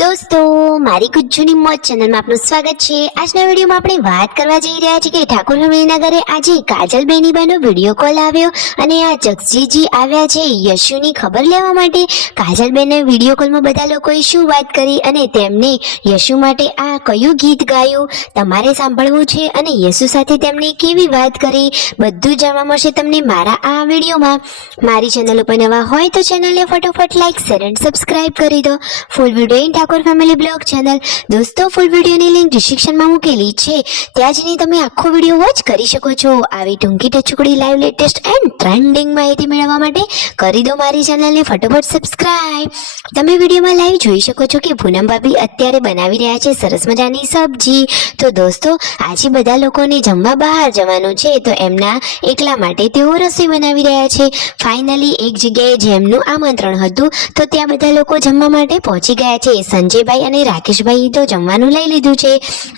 દોસ્તો, મારી ગુજ્જુની મોજ ચેનલમાં આપનું સ્વાગત છે। આજના વિડીયોમાં આપણે વાત કરવા જઈ રહ્યા છીએ કે ઠાકોર ફેમિલીના ઘરે આજે કાજલ બેનીબાનો વિડીયો કોલ આવ્યો અને આ જગજીજી આવ્યા છે યશુની ખબર લેવા માટે। કાજલ બેનના વિડીયો કોલમાં બધા લોકોએ શું વાત કરી અને તેમને યશુ માટે આ કયું ગીત ગાયું તમારે સાંભળવું છે અને યશુ સાથે તેમણે કેવી વાત કરી બધું જાણવા મળશે તમને મારા આ વિડીયોમાં। મારી ચેનલ ઉપર નવા હોય તો ચેનલને ફટાફટ લાઈક શેર અને સબસ્ક્રાઇબ કરી દો। Full video Thakor family blog channel દોસ્તો ફૂલ વિડીયોની લિંક ડિસ્ક્રિપ્શનમાં મૂકેલી છે, ત્યાં જઈને તમે આખો વિડીયો વોચ કરી શકો છો। આવી ટૂંકી ટચુકડી લાઈવ લેટેસ્ટ એન્ડ ટ્રેન્ડિંગ માહિતી મેળવવા માટે કરી દો મારી ચેનલને ફટાફટ સબસ્ક્રાઇબ। તમે વિડીયોમાં લાઈવ જોઈ શકો છો કે પૂનમ ભાભી અત્યારે બનાવી રહ્યા છે સરસ મજાની સબ્જી। તો દોસ્તો આજે બધા લોકોને જમવા બહાર જવાનું છે તો એમના એકલા માટે તેઓ રસોઈ બનાવી રહ્યા છે। ફાઇનલી એક જગ્યાએ જેમનું આમંત્રણ હતું તો ત્યાં બધા લોકો જમવા માટે પહોંચી ગયા છે। સંજયભાઈ અને રાકેશભાઈ તો જમવાનું લઈ લીધું છે,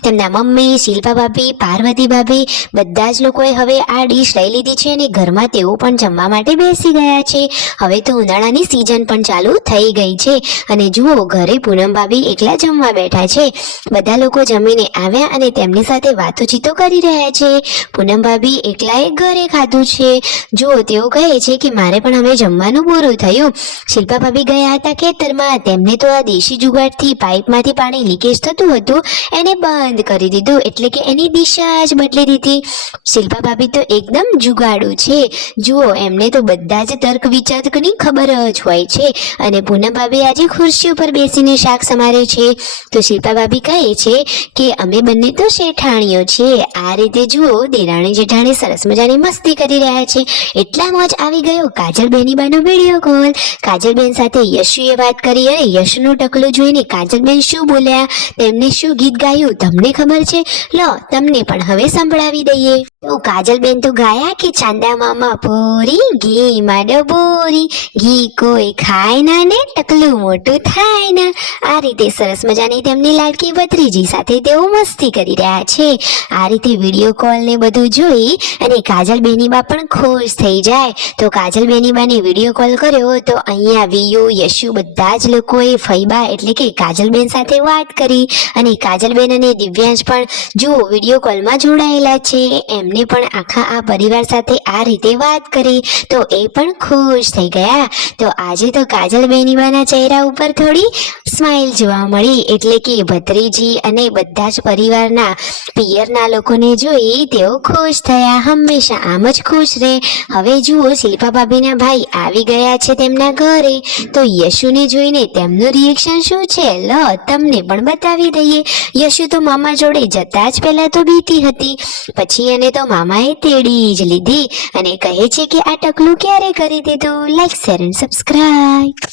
તેમના મમ્મી શિલ્પા ભાભી પાર્વતી ભાભી બધા જ લોકોએ હવે આ ડીશ લઈ લીધી છે અને ઘરમાં તેઓ પણ જમવા માટે બેસી ગયા છે। હવે તો ઉનાળાની સિઝન પણ ચાલુ થઈ ગઈ છે અને જુઓ ઘરે પૂનમ ભાભી એકલા જમવા બેઠા છે। બધા લોકો જમીને આવ્યા અને તેમની સાથે વાતોચીતો કરી રહ્યા છે। પૂનમ ભાભી એકલાએ ઘરે ખાધું છે। જુઓ તેઓ કહે છે કે મારે પણ હવે જમવાનું પૂરું થયું। શિલ્પા ભાભી ગયા હતા ખેતરમાં, તેમને તો આ દેશી જુગાડથી પાઇપમાંથી પાણી લીકેજ થતું હતું એને બંધ કરી દીધું, એટલે કે એની દિશા જ બદલી દીધી। શિલ્પા ભાભી તો એકદમ જુગાડુ છે, જુઓ એમને તો બધા જ તર્ક વિચારકની ખબર જ હોય છે। અને પૂનમ ભાભી આજે ખુરશી ઉપર બેસીને શાક સમારે છે તો શિલ્પા ભાભી કહે છે કે અમે બંને તો શેઠાણીઓ છીએ। આ રીતે જુઓ દેરાણી જેઠાણી સરસ મજાની મસ્તી કરી રહ્યા છે। એટલામાં જ આવી ગયો કાજલ બેનીબાનો વિડીયો કોલ। કાજલબેન સાથે યશુએ વાત કરી અને યશુનું ટકલું જોઈને કાજલબેન શું બોલ્યા, તેમને શું ગીત ગાયું તમને ખબર છે? લો તમને પણ હવે સંભળાવી દઈએ। તો કાજલબેન તો ગાયા કે ચાંદા મામા પૂરી ઘી માં ડબોરી, ઘી કોઈ ખાય ના ને ટકલું મોટું થાય ના। આ રીતે સરસ મજાની તેમની લાડકી ભત્રીજી સાથે તેઓ મસ્તી કરી રહ્યા છે। આ રીતે વિડીયો કોલ ને બધું જોઈ અને કાજલ બેનીબા પણ ખુશ થઈ જાય। તો કાજલ બેનીબાને વિડીયો કોલ કર્યો તો અહીંયા વિયુ યશુ બધા જ લોકોએ ફૈબા એટલે કે કાજલબેન સાથે વાત કરી અને કાજલબેન અને દિવ્યાંશ પણ જુઓ વિડીયો કોલમાં જોડાયેલા છે, એમને પણ આખા આ પરિવાર સાથે આ રીતે વાત કરી તો એ પણ ખુશ થઈ ગયા। તો આજે તો કાજલ બેનીબાના ચહેરા ઉપર થોડી સ્માઇલ જોવા મળી, એટલે કે ભત્રીજી અને બધા જ પરિવારના પિયરના લોકોને જોઈ તેઓ ખુશ થયા। હંમેશા આમ જ ખુશ રહે। હવે જુઓ શિલ્પા ભાભીના ભાઈ આવી ગયા છે તેમના ઘરે તો યશુને જોઈને તેમનું રિએક્શન શું છે લો તમને પણ બતાવી દઈએ। યશુ તો મામા જોડે જતા જ પહેલા તો બીતી હતી, પછી એને તો મામાએ તેડી જ લીધી અને કહે છે કે આ ટકલું ક્યારે કરી દીધું। Like share and subscribe.